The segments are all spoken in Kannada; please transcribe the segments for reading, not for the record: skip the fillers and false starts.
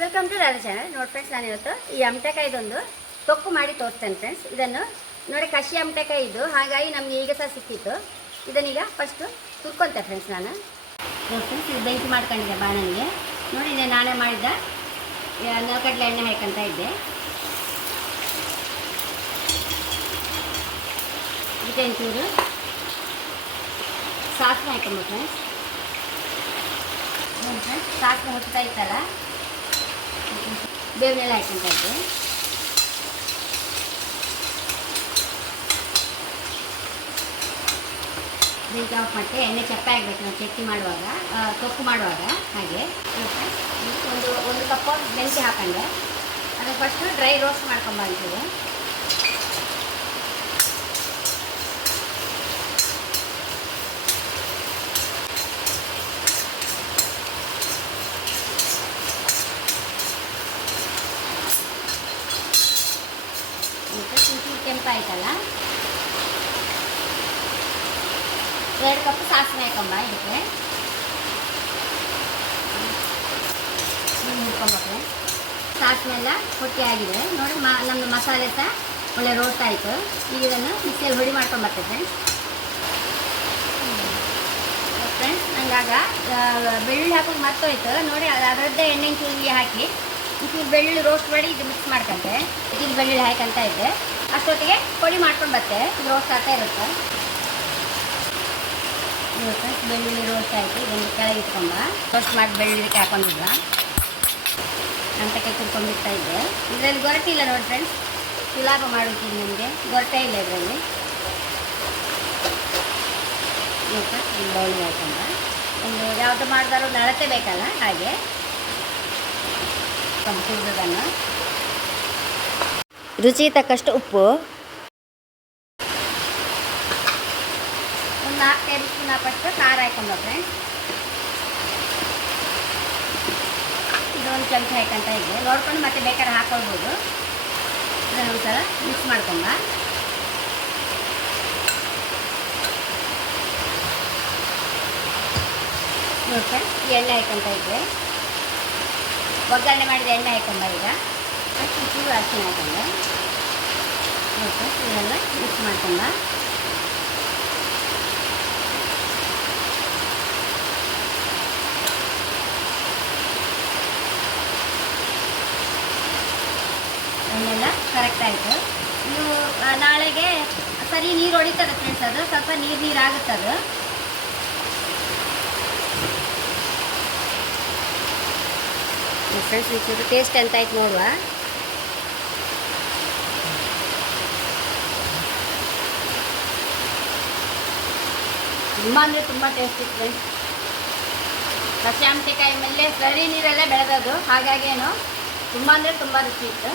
Welcome to Radha channel. ನೋಡಿ ಫ್ರೆಂಡ್ಸ್, ನಾನು ಇವತ್ತು ಈ ಅಮಟೆಕಾಯಿದೊಂದು ತೊಕ್ಕು ಮಾಡಿ ತೋರಿಸ್ತೇನೆ ಫ್ರೆಂಡ್ಸ್. ಇದನ್ನು ನೋಡಿ, ಕಸಿ ಅಮಟೆಕಾಯಿ ಇದು, ಹಾಗಾಗಿ ನಮಗೆ ಈಗ ಸಹ ಸಿಕ್ಕಿತ್ತು. ಇದನ್ನೀಗ ಫಸ್ಟು ತುರ್ಕೊಂತೆ ಫ್ರೆಂಡ್ಸ್. ನಾನು ನೋಡಿ ಫ್ರೆಂಡ್ಸ್, ಇದು ಬೆಂಕಿ ಮಾಡ್ಕೊಂಡಿದ್ದೆ ಬಾಣಲಿಗೆ. ನೋಡಿ, ನಾನೇ ಮಾಡಿದ್ದ ನೆಲಗಡಲೆ ಎಣ್ಣೆ ಹಾಕಂತ ಇದ್ದೆ. ಇದಕ್ಕೆ ಒಂಚೂರು ಸಾಸಿವೆ ಹಾಕೊಂಬೋದು ಫ್ರೆಂಡ್ಸ್. ನೋಡಿ ಫ್ರೆಂಡ್ಸ್, ಸಾಸಿವೆ ಹೊತ್ತಾ ಇತ್ತಲ್ಲ, ಬೇವನೆಲ್ಲ ಹಾಕೊಂತ ಇದ್ದೆ. ಬೆಂಕಿ ಆಫ್ ಮಾಡಿ ಎಣ್ಣೆ ಚಪ್ಪೆ ಆಗಬೇಕು ನಾವು ಚಟ್ನಿ ಮಾಡುವಾಗ, ತೊಕ್ಕು ಮಾಡುವಾಗ. ಹಾಗೆ ಒಂದು ಕಪ್ ಬೆಂಕಿ ಹಾಕೊಂಡೆ. ಅದಕ್ಕೆ ಫಸ್ಟು ಡ್ರೈ ರೋಸ್ಟ್ ಮಾಡ್ಕೊಂಬಂತೀವಿ. ಕೆಂಪಾಯ್ತಲ್ಲ, 2 ಕಪ್ ಸಾಸಿವೆ ಹಾಕೊಂಬ. ಇದಕ್ಕೆ ಹುರ್ಕೊಂಬಕ್ಕೆ ಸಾಸಿವೆ ಎಲ್ಲ ಹೊಟ್ಟೆ ಆಗಿದೆ. ನೋಡಿ, ನಮ್ಮ ಮಸಾಲೆ ಸಹ ಒಳ್ಳೆ ರೋಸ್ಟ್ ಆಯಿತು. ಈಗ ಇದನ್ನು ಮಿಕ್ಸಿಯಲ್ಲಿ ಹುಡಿ ಮಾಡ್ಕೊಂಬರ್ತೇವೆ ಫ್ರೆಂಡ್ಸ್. ನಂಗಾಗ ಬೆಳ್ಳುಳ್ಳಿ ಹಾಕೋದು ಮರ್ತೋಯ್ತು. ನೋಡಿ, ಅದರದ್ದೇ ಎಣ್ಣೆ ಚೂರಿಗೆ ಹಾಕಿ ಚೂರು ಬೆಳ್ಳುಳ್ಳಿ ರೋಸ್ಟ್ ಮಾಡಿ ಇದು ಮಿಕ್ಸ್ ಮಾಡ್ಕೊಂತೆ. ಇದೀಗ ಬೆಳ್ಳುಳ್ಳಿ ಹಾಕಂತ ಇದ್ದೆ. ಅಷ್ಟೊತ್ತಿಗೆ ಪುಡಿ ಮಾಡ್ಕೊಂಡು ಬತ್ತೆ, ಇದು ರೋಸ್ಟ್ ಆಗ್ತಾ ಇರುತ್ತೆ. ಬೆಳ್ಳುಳ್ಳಿ ರೋಸ್ಟ್ ಆಯಿತು. ಇದೊಂದು ಕೆಳಗೆ ಇಟ್ಕೊಂಬ. ರೋಸ್ಟ್ ಮಾಡಿ ಬೆಳ್ಳುಳ್ಳಿಗೆ ಹಾಕೊಂಡಿಲ್ಲ, ಅಂಟಕ್ಕೆ ಕುಡ್ಕೊಂಡ್ಬಿಡ್ತಾ ಇದ್ದೆ. ಇದರಲ್ಲಿ ಗೊರಟೆ ಇಲ್ಲ ನೋಡಿ ಫ್ರೆಂಡ್ಸ್, ಸುಲಭ ಮಾಡೋಕ್ಕಿಲ್ಲ. ನಿಮಗೆ ಗೊರಟೆ ಇಲ್ಲ ಇದರಲ್ಲಿ. ಈ ಬೌಲಿಗೆ ಹಾಕೊಂಡ ಒಂದು ಯಾವುದು ಮಾಡಿದಾರೋ ಒಂದು ಅಳತೆ ಬೇಕಲ್ಲ, ಹಾಗೆ ಕುಡಿದದನ್ನು ರುಚಿ ತಕ್ಕಷ್ಟು ಉಪ್ಪು, ಒಂದು 4 ಟೇಬಲ್ ಸ್ಪೂನ್ ಹಾಕಷ್ಟು ಖಾರ ಹಾಕೊಂಡ ಫ್ರೆಂಡ್ಸ್. ಇದೊಂದು ಚಮಚ ಹಾಕಂತ ಇದ್ದೆ. ನೋಡ್ಕೊಂಡು ಮತ್ತೆ ಬೇಕಾದ್ರೆ ಹಾಕೊಳ್ಬೋದು. ಇದನ್ನು ಒಂದ್ಸಲ ಮಿಕ್ಸ್ ಮಾಡ್ಕೊಂಡ. ನೋಡಿ ಫ್ರೆಂಡ್ಸ್, ಎಣ್ಣೆ ಹಾಕಂತ ಇದ್ದೆ. ಒಗ್ಗರಣೆ ಮಾಡಿದ ಎಣ್ಣೆ ಹಾಕೊಂಬ. ಈಗ ಅಷ್ಟು ಚೂರು ಅರಿಶಿನ ಹಾಕೊಂಡ. ನೋಡಿ ಫ್ರೆಂಡ್ಸ್, ಇದನ್ನೆಲ್ಲ ಮಿಕ್ಸ್ ಮಾಡ್ಕೊಂಡ. ಅದನ್ನೆಲ್ಲ ಕರೆಕ್ಟ್ ಆಯಿತು. ಇನ್ನು ನಾಳೆಗೆ ಸರಿ ನೀರು ಹೊಡಿತದೆ ಫ್ರೆಂಡ್ಸ್. ಅದು ಸ್ವಲ್ಪ ನೀರು ಆಗುತ್ತದು. ಫ್ರೆಂಡ್ಸ್, ಇದು ಟೇಸ್ಟ್ ಎಂತ ಆಯ್ತು ನೋಡುವ. ತುಂಬ ಅಂದರೆ ತುಂಬ ಟೇಸ್ಟ್ ಇತ್ತು ಫ್ರೆಂಡ್ಸ್. ಕಸಿ ಅಮಟೆಕಾಯಿ ಮೇಲೆ ಸರಿ ನೀರಲ್ಲೇ ಬೆಳೆದದು, ಹಾಗಾಗೇನು ತುಂಬ ಅಂದರೆ ತುಂಬ ರುಚಿ ಇತ್ತು.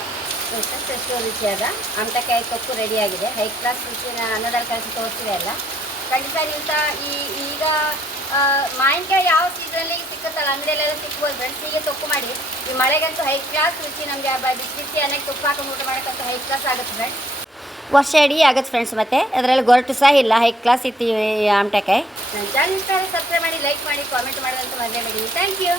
ಎಷ್ಟು ರುಚಿಯಾದ ಅಮಟೆಕಾಯಿ ತೊಕ್ಕು ರೆಡಿಯಾಗಿದೆ. ಹೈ ಕ್ಲಾಸ್ ರುಚಿನ ಅನ್ನದಲ್ಲಿ ಕಲಿಸಿ ತೋರಿಸಿದೆ ಅಲ್ಲ. ಖಂಡಿತ ನೀವು ಸಹ ಈಗ ಮಾವಿನಕಾಯಿ ಯಾವ ಸೀಸನಲ್ಲಿ ಸಿಕ್ಕುತ್ತಲ್ಲ, ಅಂಗಡಿಯಲ್ಲೆಲ್ಲ ಸಿಕ್ಬೋದು ಫ್ರೆಂಡ್ಸ್. ಹೀಗೆ ತೊಕ್ಕು ಮಾಡಿ, ಈ ಮಳೆಗಂತೂ ಹೈ ಕ್ಲಾಸ್ ರುಚಿ. ನಮಗೆ ಬಿಸಿ ಬಿಸಿ ಅನ್ನಕ್ಕೆ ತುಪ್ಪ ಹಾಕೊಂಡು ಊಟ ಮಾಡೋಕ್ಕಂತೂ ಹೈ ಕ್ಲಾಸ್ ಆಗುತ್ತೆ ಫ್ರೆಂಡ್ಸ್. ವರ್ಷ ಇಡೀ ಆಗುತ್ತೆ ಫ್ರೆಂಡ್ಸ್. ಮತ್ತು ಅದರಲ್ಲಿ ಗೊರಟು ಸಹ ಇಲ್ಲ, ಹೈ ಕ್ಲಾಸ್ ಇತ್ತು ಈ ಆಮಟೆಕಾಯಿ. ನನ್ನ ಚಾನಲ್ ಸಬ್ಸ್ಕ್ರೈಬ್ ಮಾಡಿ, ಲೈಕ್ ಮಾಡಿ, ಕಾಮೆಂಟ್ ಮಾಡೋದಂತೂ ಮರೆಯಬೇಡಿ. Thank you.